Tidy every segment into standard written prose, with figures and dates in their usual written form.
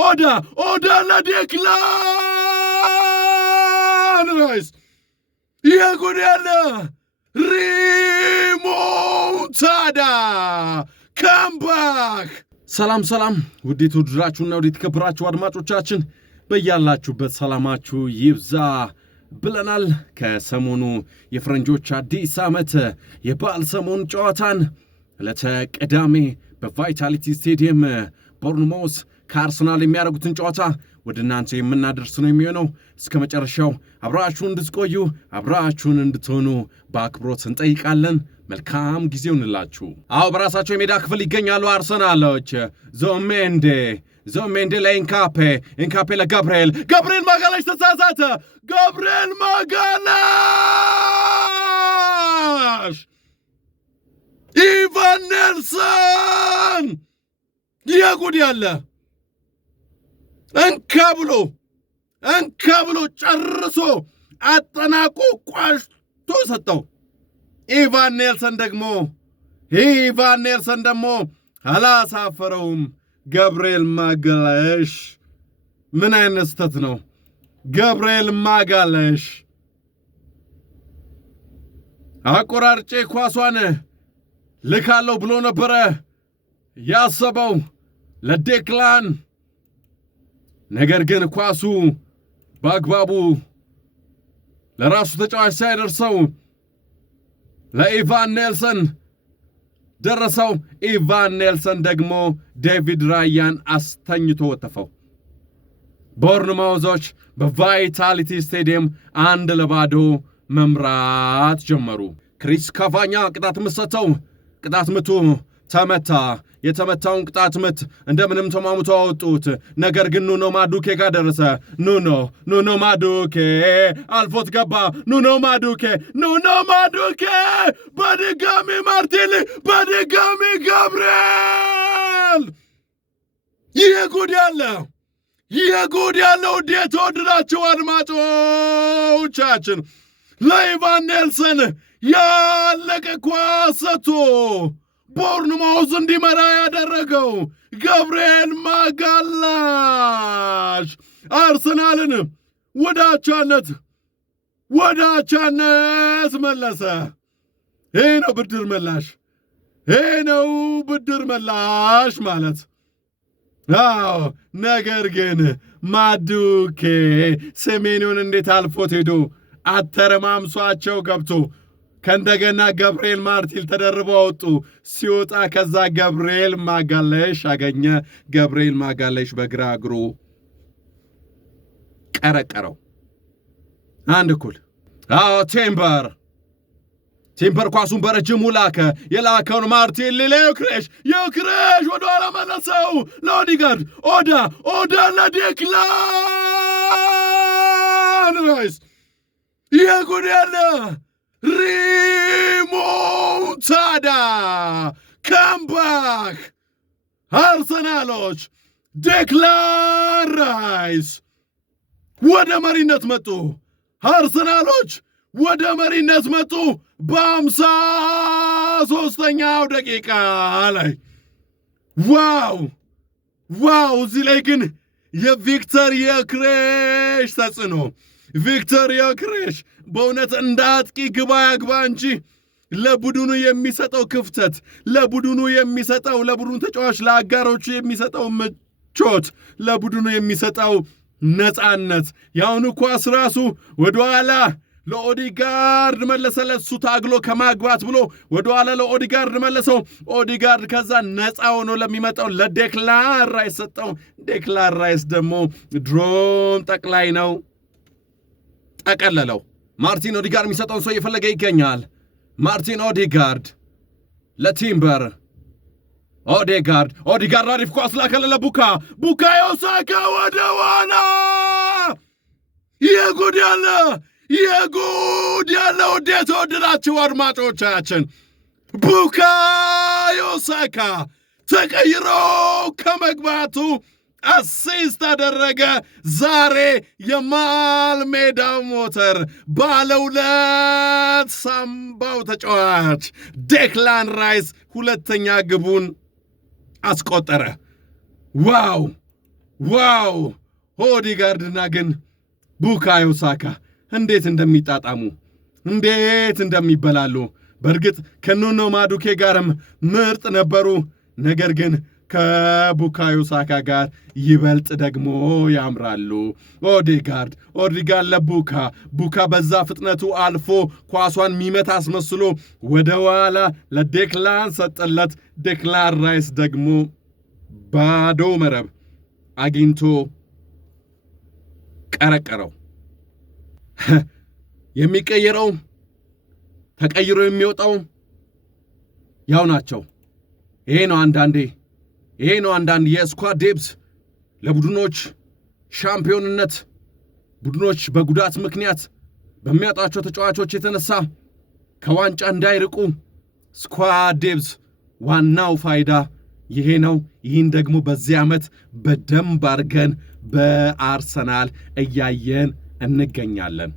ኦዳ ለዴክላን ራይስ የጉድ ያለ ሪሞንታዳ ካምባክ። ሰላም ውድ የተወደዳችሁና ውድ የተከበራችሁ አድማጮቻችን በያላችሁበት ሰላማችሁ ይብዛ ብለናል። ከሰሞኑ የፈረንጆች አዲስ ዓመት የበዓል ሰሞን ጨዋታን ዕለተ ቅዳሜ በቫይታሊቲ ስቴዲየም ቦርንማውዝ ከአርሰናል የሚያደርጉትን ጨዋታ ወደ እናንተ የምናደርስ ነው የሚሆነው። እስከ መጨረሻው አብራችሁን እንድትቆዩ አብራችሁን እንድትሆኑ በአክብሮት እንጠይቃለን። መልካም ጊዜ ይሁንላችሁ። በራሳቸው የሜዳ ክፍል ይገኛሉ አርሰናሎች። ዞሜንዴ ለኢንካፔ ለጋብርኤል ማጋለሽ ተሳሳተ። ጋብርኤል ማጋለሽ ኢቫን ኔልሰን የጉድ ያለ እንካ ብሎ ጨርሶ አጠናቆ ቋሽቶ ሰጠው። ኢቫን ኔልሰን ደግሞ አላሳፈረውም። ጋብርኤል ማጋለሽ ምን አይነት ስተት ነው? ጋብርኤል ማጋለሽ አቆራርጬ ኳሷን ልካለው ብሎ ነበረ ያሰበው ለዴክላን። ነገር ግን ኳሱ በአግባቡ ለራሱ ተጫዋች ሳይደርሰው ለኢቫን ኔልሰን ደረሰው። ኢቫን ኔልሰን ደግሞ ዴቪድ ራያን አስተኝቶ ወተፈው። ቦርንማውዞች በቫይታሊቲ ስቴዲየም 1-0 መምራት ጀመሩ። ክሪስ ካቫኛ ቅጣት ምሰተው። ቅጣት ምቱ ተመታ። የተመታውን ቅጣት ምት እንደምንም ተማሙቶ አወጡት። ነገር ግን ኑኖ ማዱኬ ጋር ደረሰ። ኑኖ ማዱኬ አልፎት ገባ። ኑኖ ማዱኬ በድጋሚ ማርቲን፣ በድጋሚ ጋብርኤል። ይህ ጉድ ያለው የተወደዳችሁ አድማጮቻችን ለኢቫን ኔልሰን ያለቀ ኳስ ሰጥቶ ቦርንማውዝ እንዲመራ ያደረገው ጋብርኤል ማጋለሽ አርሰናልን ወደ አቻነት መለሰ። ይሄ ነው ብድር መላሽ ማለት። ነገር ግን ማዱኬ ሰሜኑን እንዴት አልፎት ሄዶ አተረማምሷቸው ገብቶ ከእንደገና ገብርኤል ማርቲን ተደርበው ወጡ። ሲወጣ ከዛ ጋብርኤል ማጋለሽ አገኘ። ጋብርኤል ማጋለሽ በግራ እግሩ ቀረቀረው። 1-1 ቲምበር ኳሱን በረጅሙ ላከ። የላከውን ማርቲን ዩክሬሽ ወደ ኋላ መለሰው ለኦዲጋርድ። ኦዳ ለዴክላን ራይስ የጉድ ያለ ሪሞንታዳ ካምባክ። አርሰናሎች ዴክላን ራይስ ወደ መሪነት መጡ። በ53ኛው ደቂቃ ላይ ዋው! እዚህ ላይ ግን የቪክተር ዮክሬሽ ተጽዕኖ። ቪክተር ዮክሬሽ በእውነት እንደ አጥቂ ግባ ያግባ እንጂ ለቡድኑ የሚሰጠው ክፍተት፣ ለቡድኑ ተጫዋች ለአጋሮቹ የሚሰጠው ምቾት፣ ለቡድኑ የሚሰጠው ነፃነት፣ ያውኑ ኳስ ራሱ ወደኋላ ለኦዲጋርድ መለሰለት። እሱ ታግሎ ከማግባት ብሎ ወደኋላ ለኦዲጋርድ መለሰው። ኦዲጋርድ ከዛ ነፃ ሆኖ ለሚመጣው ለዴክላን ራይስ ሰጠው። ዴክላን ራይስ ደግሞ ድሮም ጠቅላይ ነው፣ ጠቀለለው። ማርቲን ኦዲጋርድ የሚሰጠውን ሰው እየፈለገ ይገኛል። ማርቲን ኦዲጋርድ ለቲምበር። ኦዲጋርድ አሪፍ ኳስ ላከለለ ቡካዮ ሳካ ወደ ኋላ። የጉድ ያለ ውድ የተወደዳችሁ አድማጮቻችን ቡካዮ ሳካ ተቀይሮ ከመግባቱ አሲስት አደረገ። ዛሬ የመሃል ሜዳ ሞተር ባለሁለት ሳምባው ተጫዋች ዴክላን ራይስ ሁለተኛ ግቡን አስቆጠረ። ዋው! ኦዴጋርድና ግን ቡካዮ ሳካ እንዴት እንደሚጣጣሙ እንዴት እንደሚበላሉ። በእርግጥ ከኑኖ ማዱኬ ጋርም ምርጥ ነበሩ። ነገር ግን ከቡካዮ ሳካ ጋር ይበልጥ ደግሞ ያምራሉ። ኦዴጋርድ ቡካ በዛ ፍጥነቱ አልፎ ኳሷን ሚመት አስመስሎ ወደ ኋላ ለዴክላን ሰጠለት። ዴክላን ራይስ ደግሞ ባዶ መረብ አግኝቶ ቀረቀረው። የሚቀየረው ተቀይሮ የሚወጣው ያው ናቸው። ይሄ ነው አንዳንድ የስኳድ ዴፕዝ ለቡድኖች ሻምፒዮንነት ቡድኖች በጉዳት ምክንያት በሚያጣቸው ተጫዋቾች የተነሳ ከዋንጫ እንዳይርቁ ስኳድ ዴፕዝ ዋናው ፋይዳ ይሄ ነው። ይህን ደግሞ በዚህ ዓመት በደንብ አድርገን በአርሰናል እያየን እንገኛለን።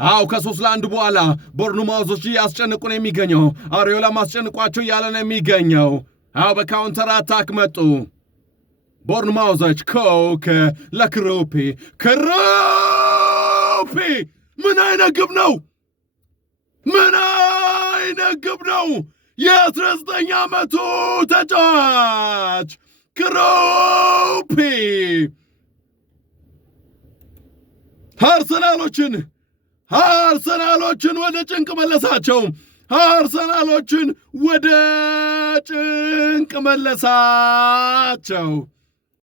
አው ከ3-1 በኋላ ቦርንማውዞች ያስጨንቁን የሚገኘው አሪዮላ ማስጨንቋቸው ያለን የሚገኘው አው በካውንተር አታክ መጡ። ቦርንማውዞች ኮክ ለክሮፔ ምን አይነት ግብ ነው! የ19 ዓመቱ ተጫዋች ክሮፔ አርሰናሎችን ወደ ጭንቅ መለሳቸው።